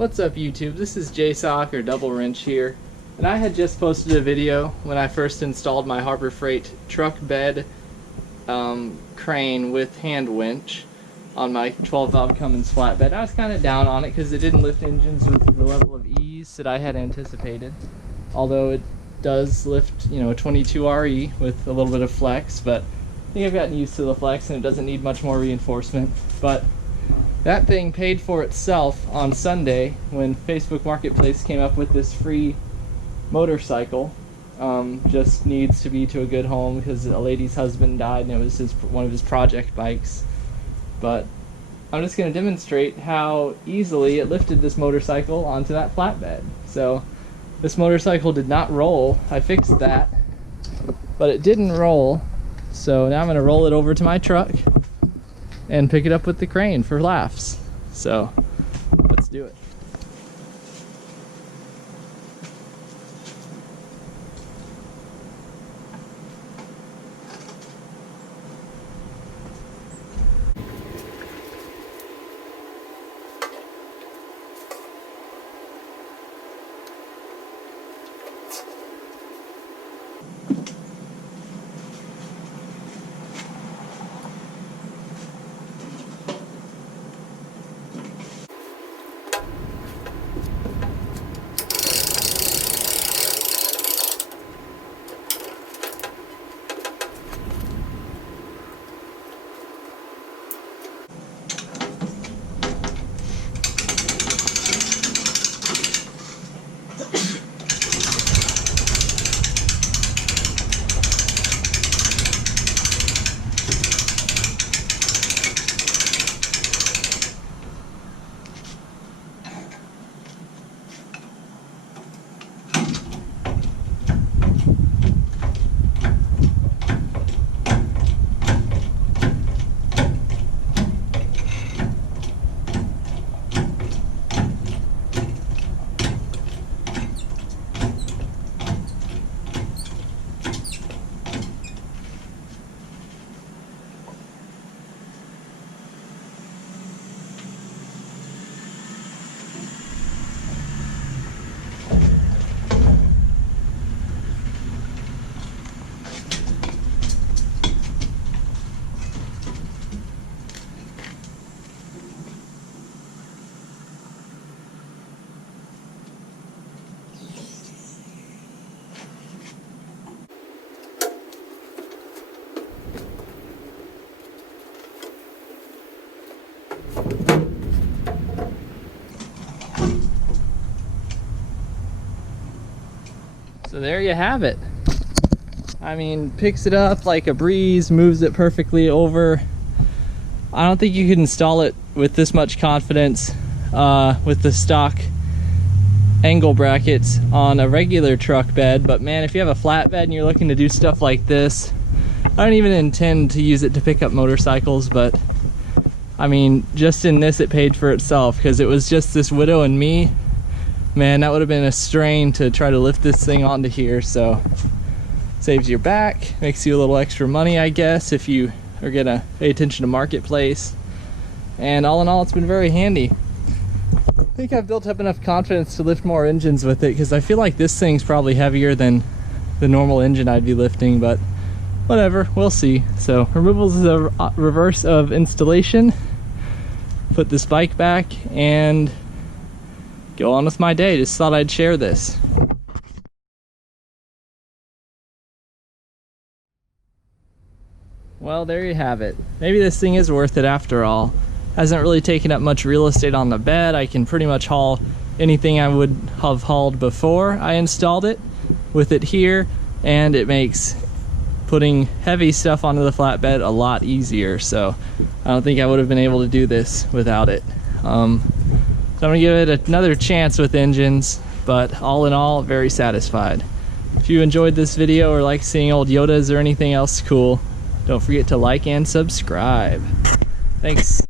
What's up YouTube? This is JSOC or DoubleWrench here, and I had just posted a video when I first installed my Harbor Freight truck bed crane with hand winch on my 12 valve Cummins flatbed. I was kind of down on it because it didn't lift engines with the level of ease that I had anticipated, although it does lift, you know, a 22 RE with a little bit of flex, but I think I've gotten used to the flex and it doesn't need much more reinforcement. But that thing paid for itself on Sunday when Facebook Marketplace came up with this free motorcycle. Just needs to be to a good home because a lady's husband died and it was one of his project bikes. But I'm just going to demonstrate how easily it lifted this motorcycle onto that flatbed. So this motorcycle did not roll. I fixed that, but it didn't roll. So now I'm going to roll it over to my truck and pick it up with the crane for laughs. So let's do it. So there you have it. I mean, picks it up like a breeze, moves it perfectly over. I don't think you could install it with this much confidence with the stock angle brackets on a regular truck bed, but man, if you have a flatbed and you're looking to do stuff like this, I don't even intend to use it to pick up motorcycles, but I mean, just in this it paid for itself because it was just this widow and me. Man, that would have been a strain to try to lift this thing onto here. So saves your back, makes you a little extra money, I guess, if you are gonna pay attention to Marketplace. And all in all, it's been very handy. I think I've built up enough confidence to lift more engines with it because I feel like this thing's probably heavier than the normal engine I'd be lifting, but whatever, we'll see. So removals is a reverse of installation. Put this bike back and go on with my day. Just thought I'd share this. Well, there you have it. Maybe this thing is worth it after all. Hasn't really taken up much real estate on the bed. I can pretty much haul anything I would have hauled before I installed it with it here, and it makes putting heavy stuff onto the flatbed a lot easier. So I don't think I would have been able to do this without it. So I'm gonna give it another chance with engines, but all in all, very satisfied. If you enjoyed this video or like seeing old Yodas or anything else cool, don't forget to like and subscribe. Thanks.